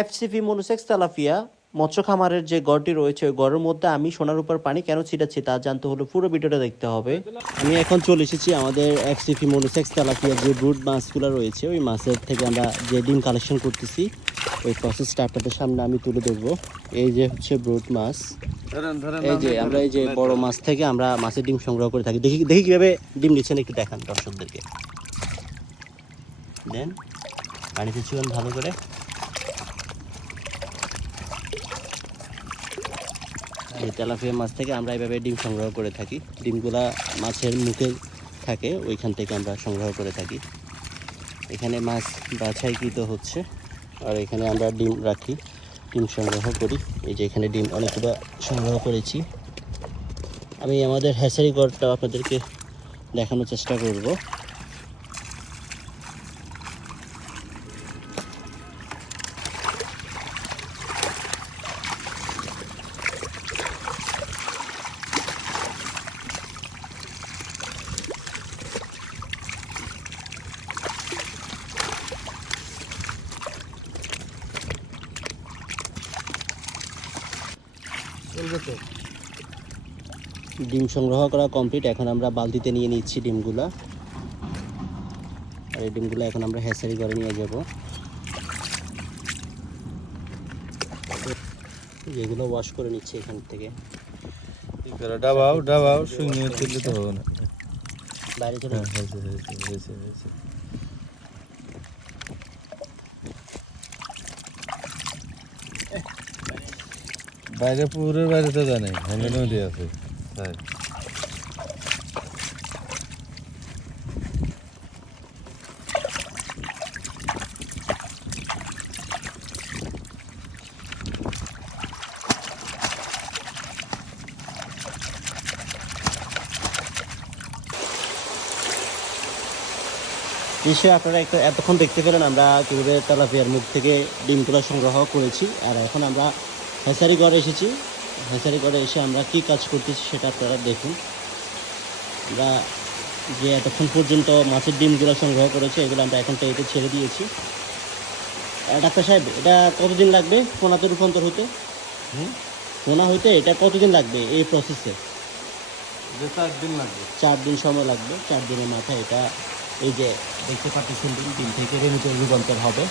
FCP monosex tilapia মৎস্য খামারের যে গড়টি রয়েছে ওই গড়ের মধ্যে আমি সোনার উপর পানি কেন ছিটাচ্ছি তা জানতে হলে পুরো ভিডিওটা দেখতে হবে। আমি এখন চলে এসেছি আমাদের এফসিপি মনুসেক্স তেলাপিয়ার যে ব্রুড মাছগুলো রয়েছে ওই মাছের থেকে আমরা যে ডিম কালেকশন করতেছি ওই প্রসেসটা আপনাদের সামনে আমি তুলে ধরবো। এই যে হচ্ছে ব্রুড মাছ, এই যে আমরা এই যে বড় মাছ থেকে আমরা মাছের ডিম সংগ্রহ করে থাকি। দেখি দেখি কিভাবে ডিম নিচ্ছেন একটু দেখান দর্শকদেরকে। দেন পানিতে চুন ভালো করে। এই তেলাপিয়া মাছ থেকে আমরা এইভাবে ডিম সংগ্রহ করে থাকি। ডিমগুলা মাছের মুখে থাকে, ওইখান থেকে আমরা সংগ্রহ করে থাকি। এখানে মাছ বাছাইকৃত হচ্ছে আর এখানে আমরা ডিম রাখি, ডিম সংগ্রহ করি। এই যে এখানে ডিম অনেকগুলো সংগ্রহ করেছি। আমি আমাদের হ্যাচারি ঘরটা আপনাদেরকে দেখানোর চেষ্টা করব। ডিম সংগ্রহ করা কমপ্লিট। এখন আমরা বালতিতে নিয়ে নিচ্ছি ডিমগুলা, আর এই ডিমগুলো এখন আমরা হ্যাচারি ঘরে নিয়ে যাব। যেগুলো ওয়াশ করে নিচ্ছি এখান থেকে। ডাবাও শুনে তুললে তো হবে না, বাইরে চলে বাইরে পুকুরের বাইরে তো জানে ভাঙে নদী আছে তাই। নিশ্চয়ই আপনারা এতক্ষণ দেখতে পেলেন আমরা কীভাবে তেলাপিয়ার মুখ থেকে ডিমগুলো সংগ্রহ করেছি। আর এখন আমরা হ্যাচারি ঘরে এসেছি। হ্যাচারি ঘরে এসে আমরা কী কাজ করতেছি সেটা আপনারা দেখুন। আমরা যে এতক্ষণ পর্যন্ত মাছের ডিমগুলো সংগ্রহ করেছি এগুলো আমরা এখন টেতে ছেড়ে দিয়েছি। ডাক্তার সাহেব, এটা কতদিন লাগবে পোনাতে রূপান্তর হতে? পোনা হইতে এটা কতদিন লাগবে এই প্রসেসে? 4 দিন লাগবে। 4 দিন সময় লাগবে। 4 দিনের মাথায় এটা এই যে দেখতে পাচ্ছেন ডিম থেকে রেণুতে রূপান্তর হবে।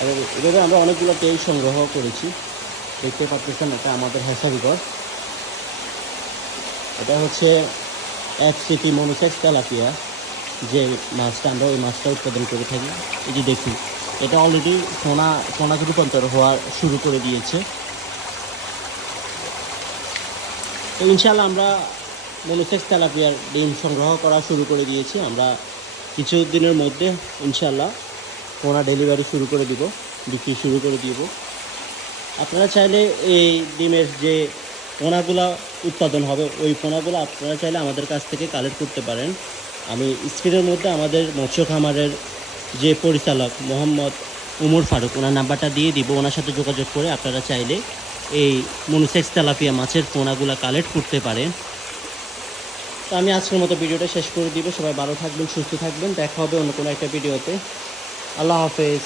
আর এভাবে আমরা অনেকগুলো তেল সংগ্রহ করেছি। দেখতে পাচ্ছেন এটা আমাদের হ্যাচারি ঘর। এটা হচ্ছে এফসিপি মনুসেক্স তেলাপিয়া যে মাছটা আমরা ওই মাছটা উৎপাদন করে থাকি। এই যে দেখি এটা অলরেডি সোনাতে রূপান্তর হওয়া শুরু করে দিয়েছে। তো ইনশাআল্লাহ আমরা মনুসেক্স তেলাপিয়ার ডিম সংগ্রহ করা শুরু করে দিয়েছি। আমরা কিছু দিনের মধ্যে ইনশাআল্লাহ পোনা ডেলিভারি শুরু করে দিব, বিক্রি শুরু করে দিব। আপনারা চাইলে এই ডিমের যে পোনাগুলো উৎপাদন হবে ওই পোনাগুলো আপনারা চাইলে আমাদের কাছ থেকে কালেক্ট করতে পারেন। আমি স্ক্রিনের মধ্যে আমাদের মৎস্য খামারের যে পরিচালক মোহাম্মদ উমর ফারুক ওনার নাম্বারটা দিয়ে দিব। ওনার সাথে যোগাযোগ করে আপনারা চাইলে এই মনুসেক্স তেলাপিয়া মাছের পোনাগুলো কালেক্ট করতে পারেন। তো আমি আজকের মতো ভিডিওটা শেষ করে দিব। সবাই ভালো থাকবেন, সুস্থ থাকবেন। দেখা হবে অন্য কোনো একটা ভিডিওতে। আল্লাহ হাফেজ।